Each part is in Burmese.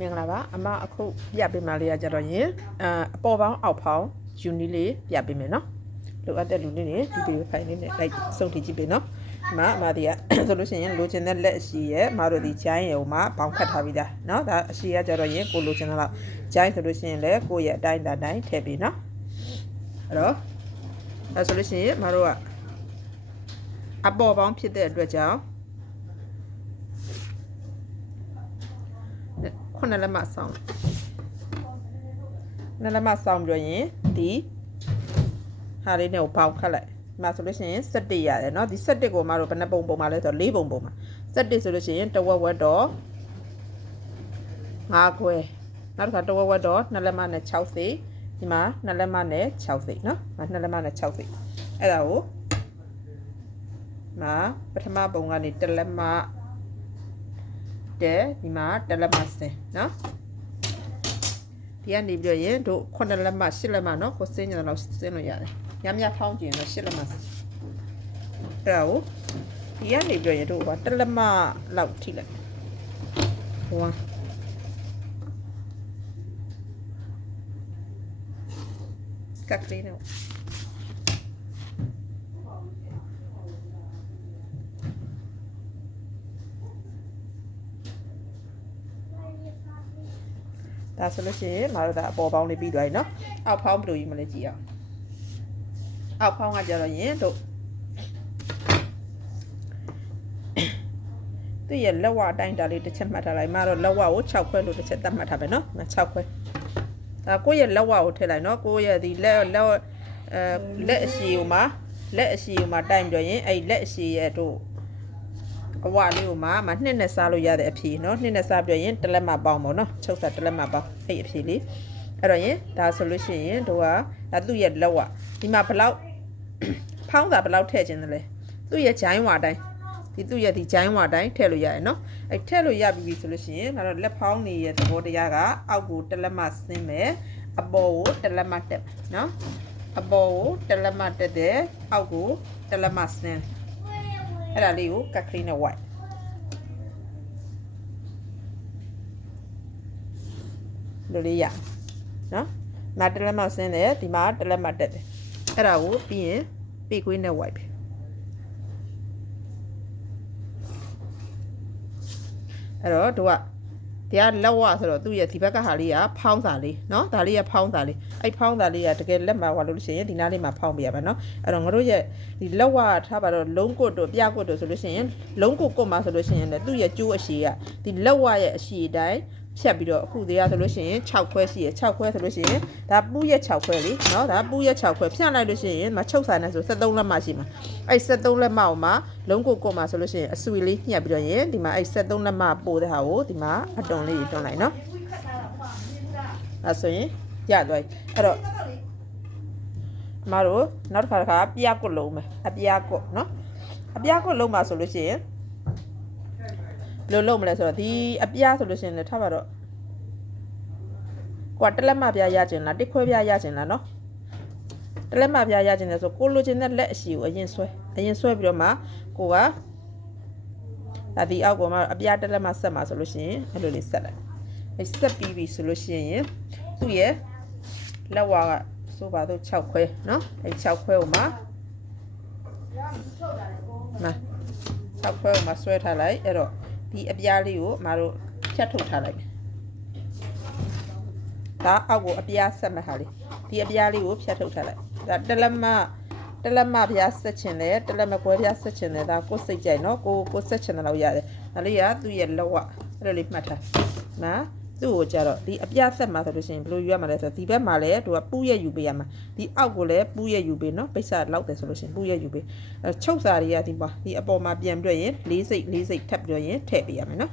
မင်္ဂလာပါအမအခုပြပေးမှလေးကကြတော့ရင်အပေါ်ပေါင်းအောက်ဖောင်းယူနီလေးပြပေးမယ်နော်လိုအပ်တဲ့လူလေးတွေဒီဗီဒီယိုဖိုင်လေးနဲ့လိုက်စုံထည့်ကြည့်ပေးနော်အမဒီကဆိုလို့ရှိရင်လိုချင်တဲ့လက်အရှိရဲ့မတို့ဒီဂျိုင်းရုံမှာဘောင်းခတ်ထားပြီးသားနော်ဒါအရှိကကြတော့ရင်ကိုလိုချင်တဲ့လောက်ဂျိုင်းဆိုလို့ရှိရင်လည်းကိုရဲ့အတိုင်းတိုင်းထည့်ပေးနော်အဲ့တော့ဒါဆိုလို့ရှိရင်မတို့ကအပေါ်ပေါင်းဖြစ်တဲ့အတွက်ကြောင့်ခုနလက်မဆောင်နလက်မဆောင်ပြရင်ဒီဟာလေးနဲ့ပေါင်းခတ်လိုက်ဒီမှာဆိုလို့ရှိရင်17ရတယ်เนาะဒီ17ကိုမတို့ဘယ်နှပုံမှာလဲဆိုတော့4ပုံမှာ17ဆိုလို့ရှိရင်တဝက်ဝက်တော့5ခွဲနောက်တစ်ခါတဝက်ဝက်တော့2လက်မနဲ့6စိဒီမှာ2လက်မနဲ့6စိเนาะ2လက်မနဲ့6စိအဲ့ဒါကိုပထမပုံကနေ1လက်မဒီမှာ1လက်မစင်เนาะဒီကနေပြီးတော့ရင်တို့9လက်မ10လက်မเนาะကိုစင်းညတော့စင်းလို့ရတယ်ညမြဖောင်းကျင်တော့10လက်မအဲ့ဒါကိုဒီကနေပြီးတော့ရင်တို့က1လက်မလောက်ထိလိုက်1ကတ်လေးနော်ဒါဆိုလို့ရှိရင်မတို့ဒါအပေါ်ပေါင်းလေးပြီးသွားပြီเนาะအောက်ဖောင်းဘယ်လိုကြီးမလဲကြည့်အောင်အောက်ဖောင်းကကြတော့ရင်တို့သူ့ရဲ့လက်ဝအတိုင်းတာလေးတစ်ချက်မှတ်ထားလိုက်မတော့လက်ဝကို6ခွဲလို့တစ်ချက်သတ်မှတ်ထားပဲเนาะ6ခွဲဒါကိုယ့်ရဲ့လက်ဝကိုထည့်လိုက်เนาะကိုယ့်ရဲ့ဒီလက်အရှိကိုမှတိုင်ပြရင်အဲ့လက်အရှိရဲ့တို့အဝလေးကိုမှနှစ်နဲ့စားလို့ရတဲ့အဖြေเนาะနှစ်နဲ့စားပြရင်တစ်လက်မပေါင်းပေါ့เนาะချုပ်စားတစ်လက်မပေါင်းအဲ့အဖြေလေးအဲ့တော့ရင်ဒါဆိုလို့ရှိရင်တို့ကဒါသူ့ရဲ့လက်ဝဒီမှာဘလောက်ဖောင်းတာဘလောက်ထည့်ခြင်းလဲသူ့ရဲ့ဂျိုင်းဝါတိုင်းဒီသူ့ရဲ့ဒီဂျိုင်းဝါတိုင်းထည့်လို့ရတယ်เนาะအဲ့ထည့်လို့ရပြီဆိုလို့ရှိရင်ဒါတော့လက်ဖောင်းနေရဲ့သဘောတရားကအောက်ကိုတစ်လက်မဆင်းမယ်အပေါ်ကိုတစ်လက်မတက်เนาะအပေါ်ကိုတစ်လက်မတက်တယ်အောက်ကိုတစ်လက်မဆင်းအဲ့ဒါလေးကိုကတ်ခရီးနဲ့ဝိုက်လိုလေးရနော်မတလက်မဆင်းတယ်ဒီမှာတလက်မတက်တယ်အဲ့ဒါကိုပြီးရင်ပေခွေးနဲ့ဝိုက်ပြီအဲ့တော့တို့ကဒီကလက်ဝဆိုတော့သူ့ရဲ့ဒီဘက်ကဟာလေးကဖောင်းစာလေးเนาะဒါလေးကဖောင်းစာလေးအဲ့ဖောင်းစာလေးကတကယ်လက်မှာဟောလို့ရှိရင်ဒီနားလေးမှာဖောင်းပြရပါเนาะအဲ့တော့ငါတို့ရဲ့ဒီလက်ဝထားပါတော့လုံးကွတ်တို့ပြကွတ်တို့ဆိုလို့ရှိရင်လုံးကွတ်မှာဆိုလို့ရှိရင်လည်းသူ့ရဲ့ကျိုးအရှိကဒီလက်ဝရဲ့အရှိတိုင်းဖြတ်ပြီးတော့အခုတည်းကဆိုလို့ရှိရင်6ခွဲရှိရ6ခွဲဆိုလို့ရှိရင်ဒါပူးရဲ့6ခွဲလေเนาะဒါပူးရဲ့6ခွဲဖြန့်လိုက်လို့ရှိရင်မချုပ်ဆိုင်နဲ့ဆို73လက်မရှိမှာအဲ့73လက်မအောင်မှာလုံးကွတ်မှာဆိုလို့ရှိရင်အဆွေလေးညှက်ပြီးတော့ရင်ဒီမှာအဲ့73လက်မပို့တဲ့ဟာကိုဒီမှာအတွန်လေးတွန်လိုက်เนาะအဲ့ဆိုရင်ရသွားပြီအဲ့တော့မတို့နောက်တစ်ခါပြကွတ်လုံးမယ်အပြကွတ်เนาะအပြကွတ်လုံးမှာဆိုလို့ရှိရင်လို့လုံးမလဲဆိုတော့ဒီအပြားဆိုလို့ရှိရင်လည်းထားပါတော့ကိုကတလက်မပြားရကျင်လားတစ်ခွဲပြားရကျင်လားเนาะတလက်မပြားရကျင်တယ်ဆိုကိုလိုချင်တဲ့လက်အရှိကိုအရင်ဆွဲပြီးတော့မှကိုကဒါဒီအောက်ပေါ်မှာအပြားတလက်မဆက်မှာဆိုလို့ရှိရင်အဲ့လိုလေးဆက်လိုက်အဲ့ဆက်ပြီးပြီဆိုလို့ရှိရင်သူ့ရဲ့လက်ဝါကဆိုပါတော့6ခွဲเนาะအဲ့6ခွဲကိုမှ6ခွဲကိုမှဆွဲထားလိုက်အဲ့တော့ဒီအပြားလေးကိုမတို့ဖြတ်ထုတ်ထားလိုက်ဒါအောက်ကိုအပြားဆက်မှတ်ဟာလေးဒီအပြားလေးကိုဖြတ်ထုတ်ထားလိုက်ဒါတလက်မပြားဆက်ချင်တယ်တလက်မကွဲပြားဆက်ချင်တယ်ဒါကိုစိတ်ကြိုက်နော်ကိုဆက်ချင်တယ်လို့ရတယ်ဒါလေးကသူ့ရဲ့လောက်အဲ့လိုလေးမှတ်ထားနော်သူ့ကိုကြတော့ဒီအပြားဆက်မှာဆိုလို့ရှိရင်ဘယ်လိုယူရမှာလဲဆိုတော့ဒီဘက်မှာလည်းသူကပူးရဲ့ယူပေးရမှာဒီအောက်ကိုလည်းပူးရဲ့ယူပေးနော်ပိတ်စာလောက်တယ်ဆိုလို့ရှိရင်ပူးရဲ့ယူပေးချုပ်စာတွေကဒီမှာဒီအပေါ်မှာပြန်ပြည့်ရင်4စိတ်ထပ်ပြည့်ရင်ထည့်ပေးရမယ်နော်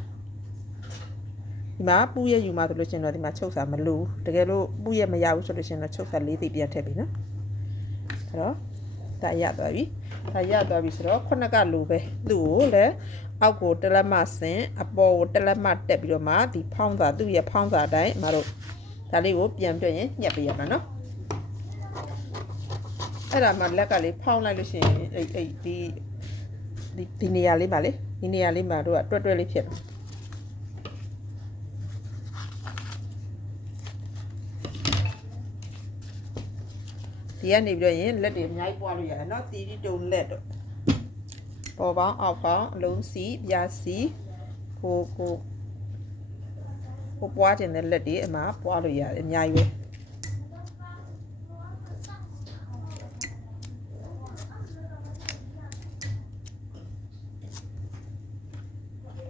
ဒီမှာပူးရဲ့ယူမှာဆိုလို့ရှိရင်တော့ဒီမှာချုပ်စာမလို့တကယ်လို့ပူးရဲ့မရဘူးဆိုလို့ရှိရင်တော့ချုပ်စာ4စိတ်ပြန်ထည့်ပေးနော်အဲ့တော့ဒါရသွားပြီဆိုတော့ခုနကလိုပဲသူ့ကိုလည်းအောက်ကိုတလက်မဆင်အပေါ်ကိုတလက်မတက်ပြီးတော့မှဒီဖောင်းစာသူ့ရဲ့ဖောင်းစာအတိုင်းမတို့ဒါလေးကိုပြန်ပြည့်ရင်ညှက်ပေးရမှာနော်အဲ့ဒါမှလက်ကလေးဖောင်းလိုက်လို့ရှိရင်အဲ့ဒီနေရာလေးပါလေဒီနေရာလေးမှာတို့ကတွဲလေးဖြစ်တယ် ဒီကနေပြီးတော့ရင်လက်တွေအများကြီးပွားလို့ရတယ်နော်တီတီတုံလက်တော့ပေါ်ပေါင်းအောက်ပေါင်းအလုံးစီပြာစီကိုပွားခြင်းတဲ့လက်တွေအမှာပွားလို့ရတယ်အများကြီးပဲ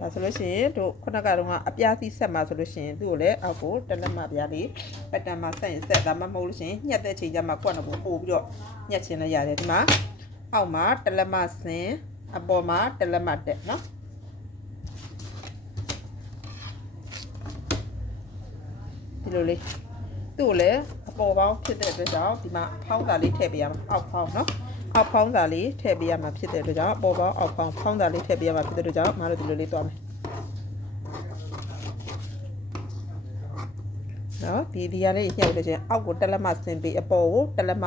ဒါဆိုလို့ရှိရင်တို့ခုနကတော့အပြားစီဆက်မှာဆိုလို့ရှိရင်သူ့ကိုလည်းအောက်ကိုတလက်မပြားလေးပက်တန်မှာဆက်ရင်ဆက်ဒါမှမဟုတ်လို့ရှိရင်ညှက်တဲ့ချိန်ကျမှကွက်တော့ပို့ပြီးတော့ညှက်ခြင်းလည်းရတယ်ဒီမှာအောက်မှာတလက်မဆင်းအပေါ်မှာတလက်မတက်နော်ဒီလိုလေးသူ့ကိုလည်းအပေါ်ပေါင်းဖြစ်တဲ့အတွက်ကြောင့်ဒီမှာဖောင်းစာလေးထည့်ပေးရမှာအောက်ဖောင်းနော်အောက်ဖောင်းစာလေးထည့်ပေးရမှာဖြစ်တဲ့အတွက်ကြောင့်အပေါ်ပေါင်းအောက်ဖောင်းဖောင်းစာလေးထည့်ပေးရမှာဖြစ်တဲ့အတွက်ကြောင့်မတို့ဒီလိုလေးသွားမယ်နော်ဒီရလေးညှက်လို့ချင်းအောက်ကိုတလက်မဆင်းပေးအပေါ်ကိုတလက်မ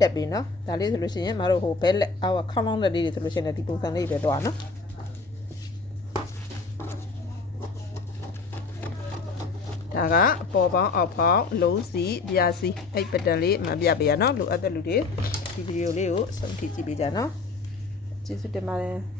တက်ပြီနော်ဒါလေးဆိုလို့ရှိရင်မတို့ဟိုဘဲလက်အောက်ခေါင်းလောင်းလက်လေးတွေဆိုလို့ရှိရင်ဒီပုံစံလေးတွေတော့နော်ဒါကအပေါ်ပေါင်းအောက်ပေါင်းလုံးစီပြာစီအဲ့ပတန်လေးမပြပေးရနော်လိုအပ်တဲ့လူတွေဒီဗီဒီယိုလေးကိုဆုံးဖြတ်ကြည့်ပေးကြနော်ကျေးဇူးတင်ပါတယ်